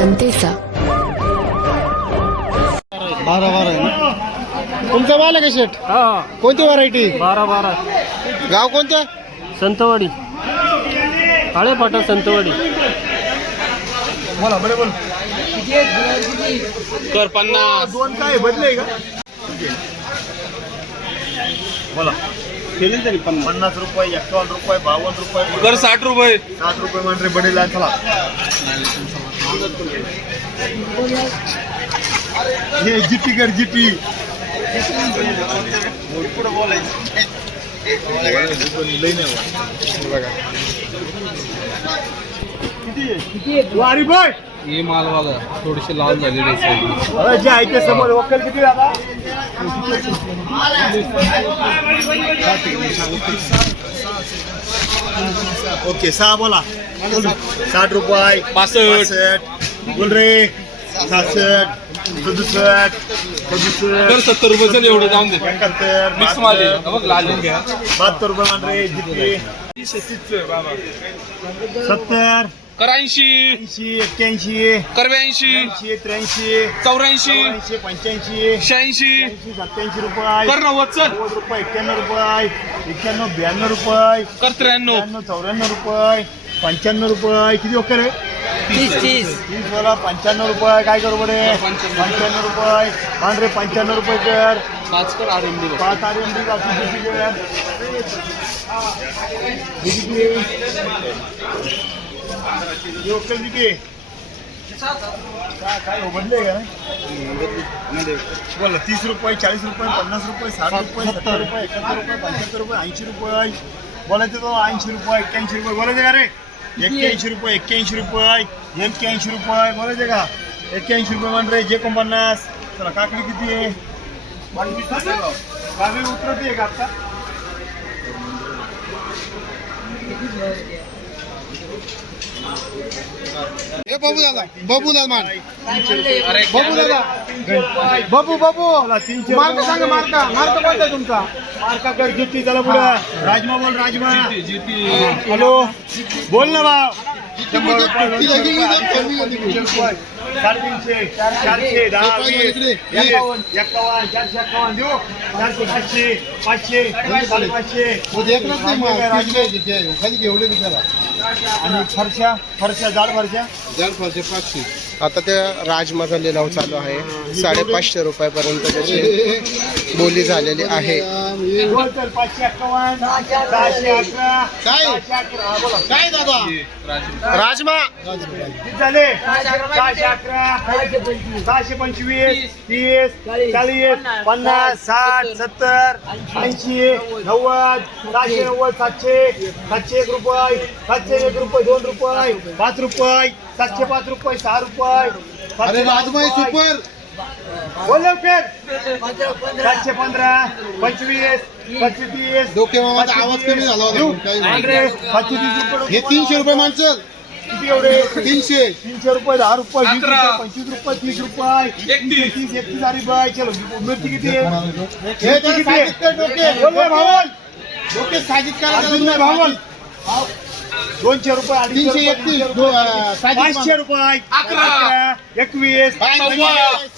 जनतेचा। 12 आहे ना तुमचा माल आहे का शेट? हा कोणती व्हरायटी? 12 गाव कोणतं? संतवाडी, काळे फाटा संतवाडी। बोला बरे बोल कर 50 दोन काय बदले का? बोला केले तरी 50 रुपये, 51 रुपये, 52 रुपये, कर 60 रुपये, 60 रुपये म्हणजे बडेला चला। हे जीपी कर जीपी पुढे बोलायचं किती वारी बाय ये माल बघा थोडीशी लाल झालेली आहे। जे आहे ते समोर वक्कल किती दादा? ओके 6 बोला 60 रुपये, 65 बोल रे 67 67 कर 70 रुपये एवढं जाऊन दे। 71 मिक्स माल आहे बघ लाल आहे। 72 रुपये मान रे जितके 70 कर 80 81 कर 82 83 84 85 86 87 रुपये कर 90 चल 90 रुपये 91 रुपये 91 92 रुपये कर 93 94 रुपये 95 रुपये किती ओके रे? 30 वाला 95 रुपये काय करू बरे? 95 रुपये मान रे 95 रुपये कर 5 कर आरएमडी 5 आरएमडी का किती ओके किती काय बदले का? बोला 30 रुपये 40 रुपये 50 रुपये 60 रुपये 70 रुपये 71 रुपये 75 रुपये 80 रुपये बोलायचं तो 80 रुपये 81 रुपये बोलायचं का रे? 81 रुपये 81 रुपये 81 रुपये बोलायचे का? 81 रुपये मान रे जे 49 चला काकडी किती आहे? काकडी उतरते का आता? बाबू दादा मान बाबू दादा बाबू मार्का सांगा मार्का कोणता तुमचा? मार्का कर जिती चला पुढे राजमा बोल राजमा हॅलो बोल ना भाव 100 रुपये 300 रुपये 350 400 10 20 51 451 देऊ 400 500 500 आणि फरशा जाड फरशा 500। आता त्या राजमाचा लिलाव चालू आहे 550 रुपयापर्यंत त्याची बोली झालेली आहे। 551 काय दादा राजमा किती झाले? 611 625 30 40 50 60 70 80 90 690 700 1 रुपये 701 रुपये 2 रुपये 5 रुपये 705 रुपये 6 रुपये। अरे राजमा सुपर बोल लवकर 715 25 25 डोके मामाचा आवाज कमी झाला होता 25 रुपये हे 300 रुपये माणसं किती एवढे? 300 रुपये 10 रुपये 20 रुपये 25 रुपये 30 रुपये 31 रुपये चलो मिरची किती आहे? हे तर साजिद डोके बोल रे भावल डोके साजिद अजून नाही भावल 200 रुपये 331 500 रुपये 11 21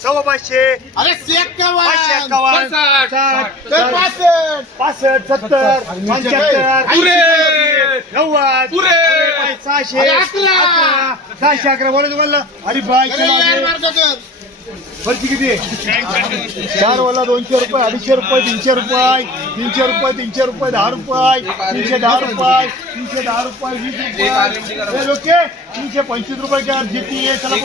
सव्वा 500 अरे शेख का 551 तर 65 70 75 90 600 611 बोलायचं बोललं अरे बाय फरची किती आहे? 4 वाला 200 रुपये 250 रुपये 300 रुपये 300 रुपये 300 रुपये 10 रुपये 310 रुपये 310 रुपये 20 रुपये ओके 325 रुपये का जिती आहे चला